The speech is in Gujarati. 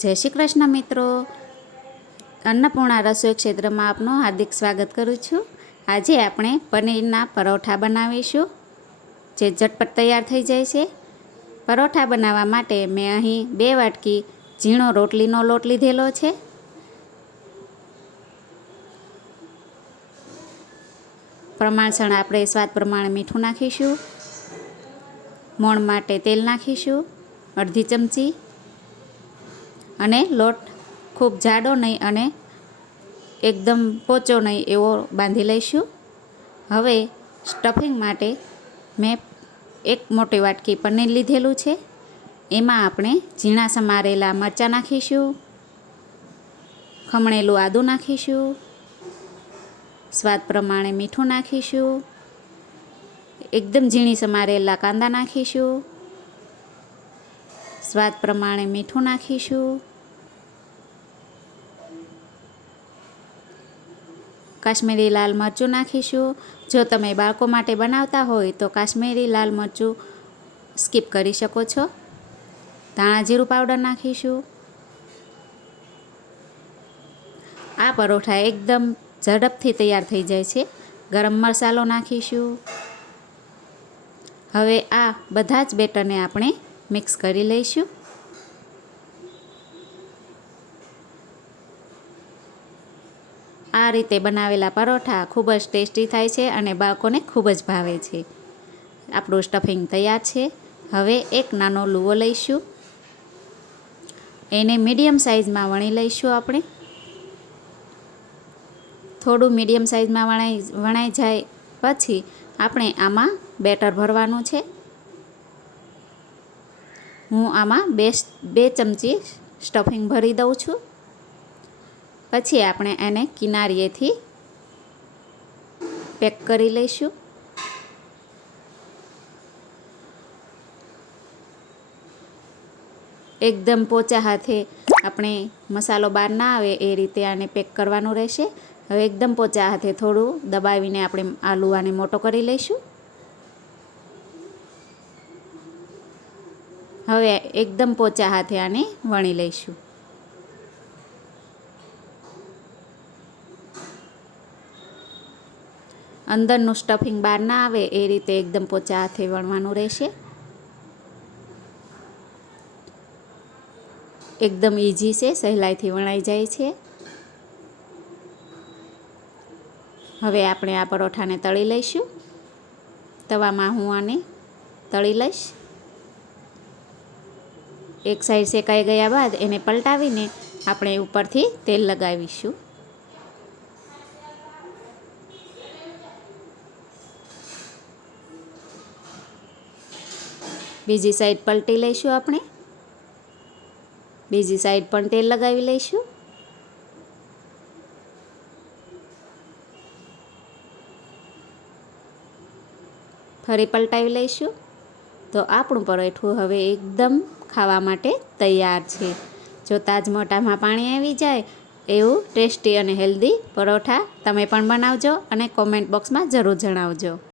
જય શ્રી કૃષ્ણ મિત્રો, અન્નપૂર્ણા રસોઈ ક્ષેત્રમાં આપનું હાર્દિક સ્વાગત કરું છું। આજે આપણે પનીરના પરોઠા બનાવીશું, જે ઝટપટ તૈયાર થઈ જાય છે। પરોઠા બનાવવા માટે મેં અહીં 2 વાટકી ઝીણો રોટલીનો લોટ લીધેલો છે। પ્રમાણસર આપણે સ્વાદ પ્રમાણે મીઠું નાખીશું। મોણ માટે તેલ નાખીશું અડધી ચમચી, અને લોટ ખૂબ જાડો નહીં અને એકદમ પોચો નહીં એવો બાંધી લઈશું। હવે સ્ટફિંગ માટે મેં 1 મોટી વાટકી પનીર લીધેલું છે। એમાં આપણે ઝીણા સમારેલા મરચાં નાખીશું, ખમણેલું આદું નાખીશું, સ્વાદ પ્રમાણે મીઠું નાખીશું, એકદમ ઝીણી સમારેલા કાંદા નાખીશું, સ્વાદ પ્રમાણે મીઠું નાખીશું, કાશ્મીરી લાલ મરચું નાખીશું। જો તમે બાળકો માટે બનાવતા હોય તો કાશ્મીરી લાલ મરચું સ્કીપ કરી શકો છો। ધાણા જીરું પાવડર નાખીશું। આ પરોઠા એકદમ ઝડપથી તૈયાર થઈ જાય છે। ગરમ મસાલો નાખીશું। હવે આ બધા જ બેટરને આપણે મિક્સ કરી લઈશું। આ રીતે બનાવેલા પરોઠા ખૂબ જ ટેસ્ટી થાય છે અને બાળકોને ખૂબ જ ભાવે છે। આપણું સ્ટફિંગ તૈયાર છે। હવે એક નાનો લુવો લઈશું, એને મીડિયમ સાઇઝમાં વણી લઈશું આપણે। થોડું મીડિયમ સાઇઝમાં વણાઈ જાય પછી આપણે આમાં બેટર ભરવાનું છે। હું આમાં 2 ચમચી સ્ટફિંગ ભરી દઉં છું। પછી આપણે એને કિનારીએથી પેક કરી લઈશું। એકદમ પોચા હાથે આપણે મસાલો બહાર ના આવે એ રીતે આને પેક કરવાનું રહેશે। હવે એકદમ પોચા હાથે થોડું દબાવીને આપણે આ લુવાને મોટો કરી લઈશું। હવે એકદમ પોચા હાથે આને વણી લઈશું। અંદરનું સ્ટફિંગ બહાર ના આવે એ રીતે એકદમ પોચા હાથે વણવાનું રહેશે। એકદમ ઇઝી છે, સહેલાઈથી વણાઈ જાય છે। હવે આપણે આ પરોઠાને તળી લઈશું। તવામાં હું આને તળી લઈશ। એક સાઈડ શેકાઈ ગયા બાદ એને પલટાવીને આપણે ઉપરથી તેલ લગાવીશું। બીજી સાઈડ પલટી લઈશું આપણે। બીજી સાઈડ પણ તેલ લગાવી લઈશું। ફરી પલટાવી લઈશું તો આપણું પરોઠું હવે એકદમ ખાવા માટે તૈયાર છે। જોતાં જ મોઢામાં પાણી આવી જાય એવું ટેસ્ટી અને હેલ્ધી પરોઠા તમે પણ બનાવજો અને કોમેન્ટ બોક્સમાં જરૂર જણાવજો।